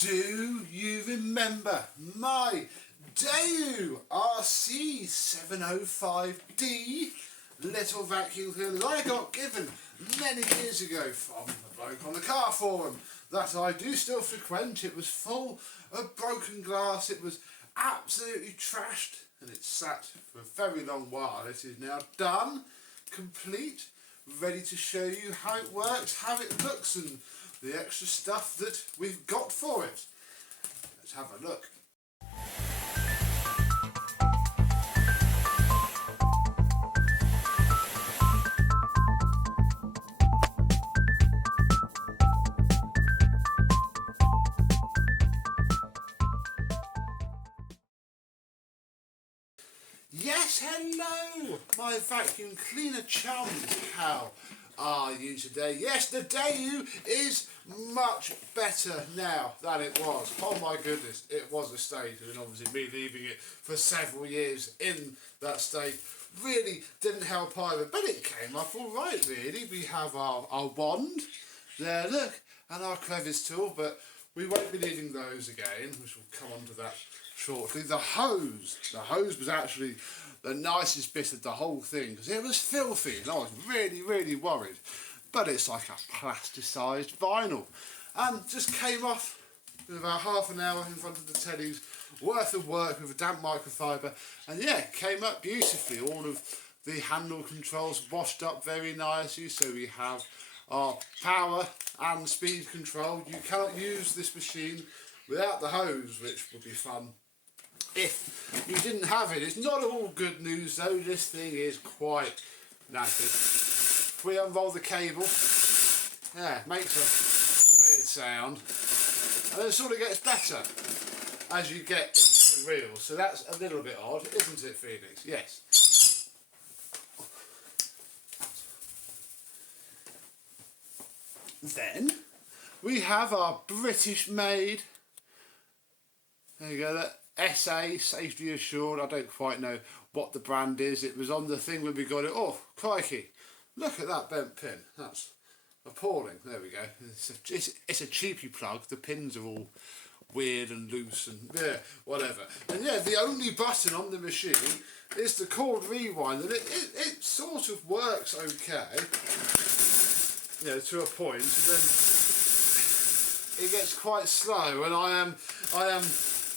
Do you remember my Daewoo RC705-D little vacuum cleaner that I got given many years ago from a bloke on the car forum that I do still frequent? It was full of broken glass, it was absolutely trashed, and it sat for a very long while. It is now done, complete, ready to show you how it works, how it looks, and the extra stuff that we've got for it. Let's have a look. Yes, hello, my vacuum cleaner chums. How are you today? Yes, the Daewoo is much better now than it was. Oh my goodness, it was a state, and obviously me leaving it for several years in that state really didn't help either, but it came up all right really. We have our wand there, look, and our crevice tool, but we won't be needing those again, which will come on to that shortly. The hose was actually the nicest bit of the whole thing because it was filthy and I was really worried, but it's like a plasticized vinyl, and just came off in about half an hour in front of the telly's worth of work with a damp microfiber, and yeah, came up beautifully. All of the handle controls washed up very nicely, so we have our power and speed control. You cannot use this machine without the hose, which would be fun if you didn't have it. It's not all good news though, this thing is quite knackered. If we unroll the cable, yeah, it makes a weird sound, and it sort of gets better as you get into the reel, so that's a little bit odd, isn't it, Phoenix? Yes. Then we have our British made, there you go, that SA, safety assured. I don't quite know what the brand is. It was on the thing when we got it. Oh, crikey, look at that bent pin, that's appalling. There we go. It's a cheapy plug, the pins are all weird and loose and yeah, whatever. And yeah, the only button on the machine is the chord rewind, and it sort of works okay, you know, to a point, and then it gets quite slow, and I am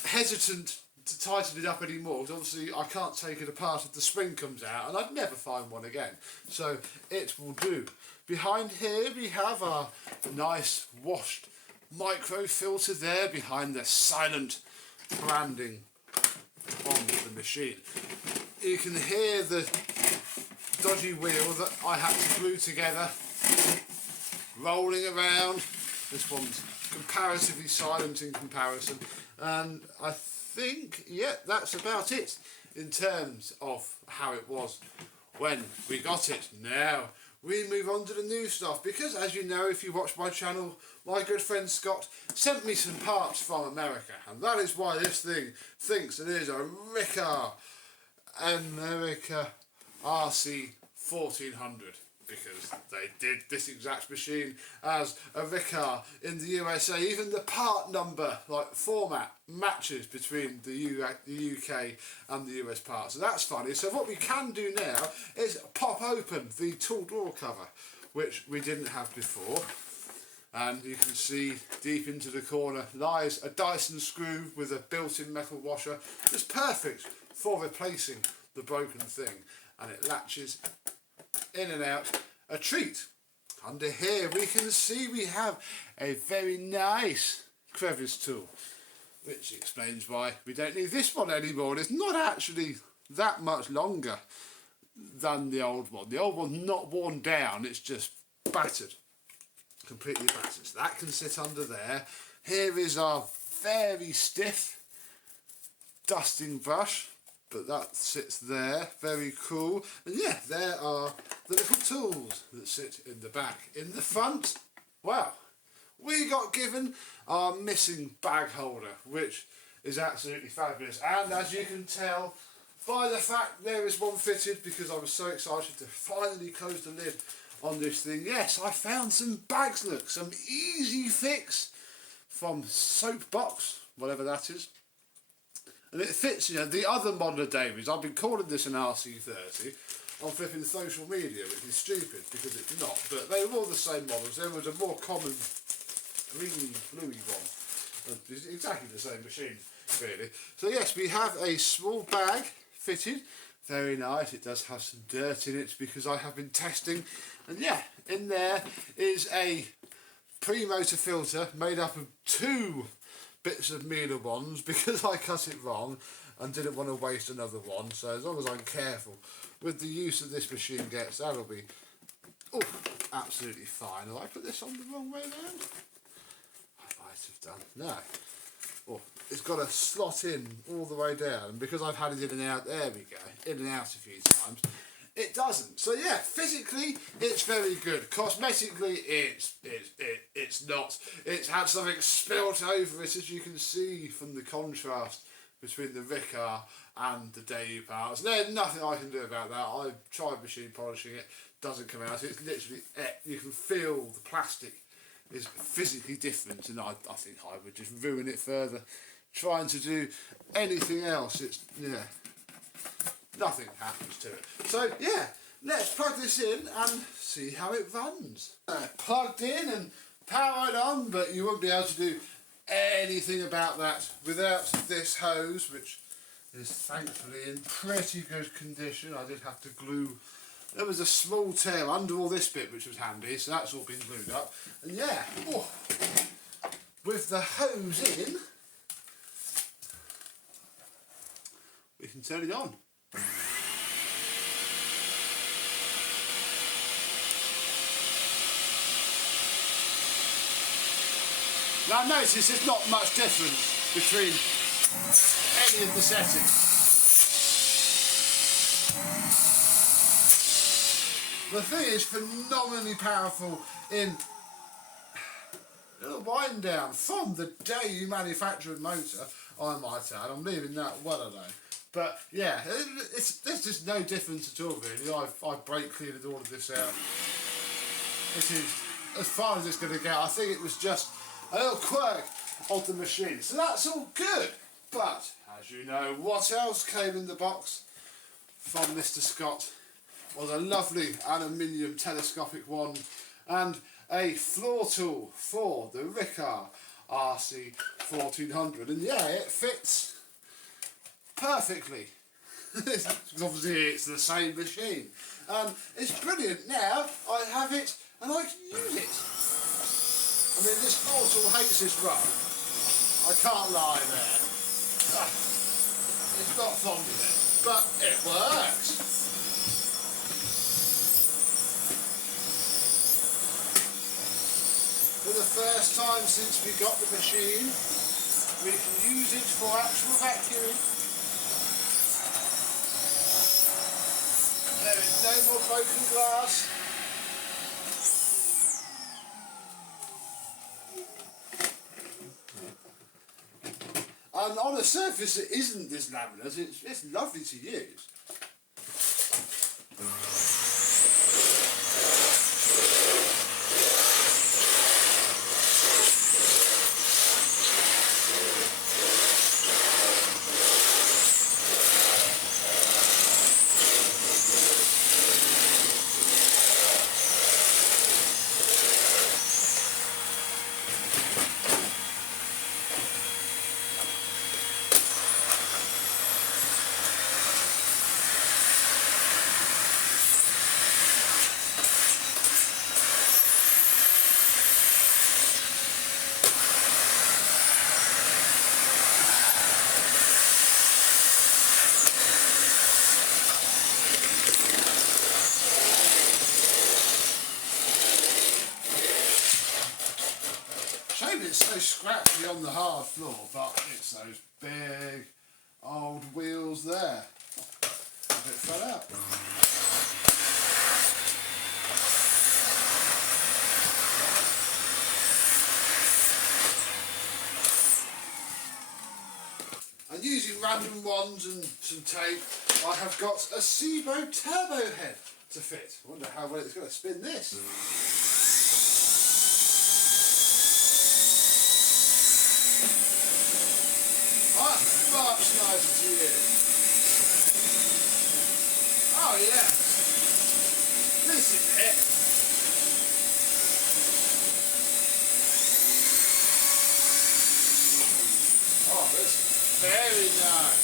hesitant to tighten it up anymore because obviously I can't take it apart if the spring comes out, and I'd never find one again, so it will do. Behind here we have our nice washed micro filter there behind the silent branding on the machine. You can hear the dodgy wheel that I had to glue together rolling around. This one's comparatively silent in comparison, and I think, yeah, that's about it in terms of how it was when we got it. Now we move on to the new stuff, because as you know, if you watch my channel, my good friend Scott sent me some parts from America, and that is why this thing thinks it is a Riccar RC1400, because they did this exact machine as a Riccar in the USA. Even the part number, like format, matches between the UK and the US part, so that's funny. So what we can do now is pop open the tool drawer cover, which we didn't have before, and you can see deep into the corner lies a Dyson screw with a built-in metal washer. It's perfect for replacing the broken thing, and it latches in and out a treat. Under here we can see we have a very nice crevice tool, which explains why we don't need this one anymore. It's not actually that much longer than the old one. The old one's not worn down, it's just battered, completely battered. So that can sit under there. Here is our very stiff dusting brush, but that sits there, very cool. And yeah, there are the little tools that sit in the back. In the front, wow, we got given our missing bag holder, which is absolutely fabulous. And as you can tell by the fact there is one fitted, because I was so excited to finally close the lid on this thing. Yes, I found some bags, look, some easy fix from Soapbox, whatever that is. And it fits, you know, the other model of Daewoo's. I've been calling this an RC30 on flipping social media, which is stupid because it's not. But they were all the same models. There was a more common greeny, bluey one. It's exactly the same machine, really. So yes, we have a small bag fitted. Very nice. It does have some dirt in it because I have been testing. And yeah, in there is a pre-motor filter made up of 2 bits of Miele ones because I cut it wrong and didn't want to waste another one. So as long as I'm careful with the use of this machine gets, that'll be absolutely fine. Have I put this on the wrong way round? I might have done. No. Oh, it's got a slot in all the way down, and because I've had it in and out, there we go, in and out a few times, it doesn't. So yeah, physically it's very good. Cosmetically it's not. It's had something spilt over it, as you can see from the contrast between the Riccar and the Daewoo parts. There's nothing I can do about that. I've tried machine polishing it, doesn't come out. It's literally, you can feel the plastic is physically different, and I think I would just ruin it further trying to do anything else. It's, yeah, nothing happens to it. So yeah, let's plug this in and see how it runs. Plugged in and powered on, but you won't be able to do anything about that without this hose, which is thankfully in pretty good condition. I did have to glue. There was a small tear under all this bit, which was handy, so that's all been glued up. And yeah, with the hose in, we can turn it on. Now notice there's not much difference between any of the settings. The thing is phenomenally powerful in a wind down from the Daewoo manufactured motor, I might add. I'm leaving that well alone. But yeah, there's just no difference at all really. I've brake cleared all of this out. It is as far as it's going to get. I think it was just a little quirk of the machine. So that's all good. But as you know, what else came in the box from Mr. Scott was a lovely aluminium telescopic wand and a floor tool for the Riccar RC1400, and yeah, it fits perfectly. Obviously it's the same machine, and it's brilliant. Now I have it and I can use it. I mean, this floor tool hates this run, I can't lie there. It's not fond of it, but it works. For the first time since we got the machine, we can use it for actual vacuuming. There is no more broken glass. And on a surface that isn't this laminate, it's lovely to use. It's so scratchy on the hard floor, but it's those big old wheels there. A bit fell out. And using random ones and some tape, I have got a Sebo turbo head to fit. I wonder how well it's going to spin this. much nicer to use. Oh yeah, this is it. Oh, this is very nice.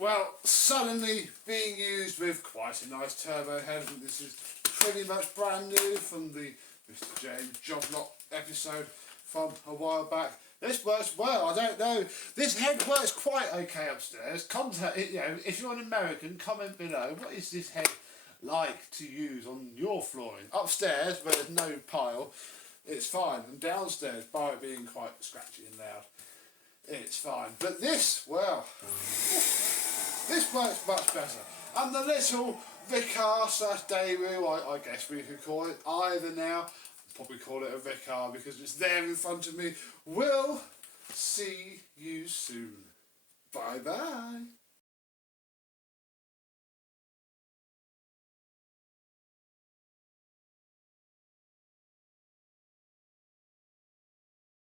Well, suddenly being used with quite a nice turbo head. This is pretty much brand new from the Mr. James Job Lot episode from a while back. This works well, I don't know. This head works quite okay upstairs. Contact, you know, if you're an American, comment below. What is this head like to use on your flooring? Upstairs, where there's no pile, it's fine. And downstairs, by it being quite scratchy and loud, it's fine. But this, well, this works much better. And the little Riccar / Daewoo, I guess we could call it either now. Probably call it a Riccar because it's there in front of me. We'll see you soon. Bye bye.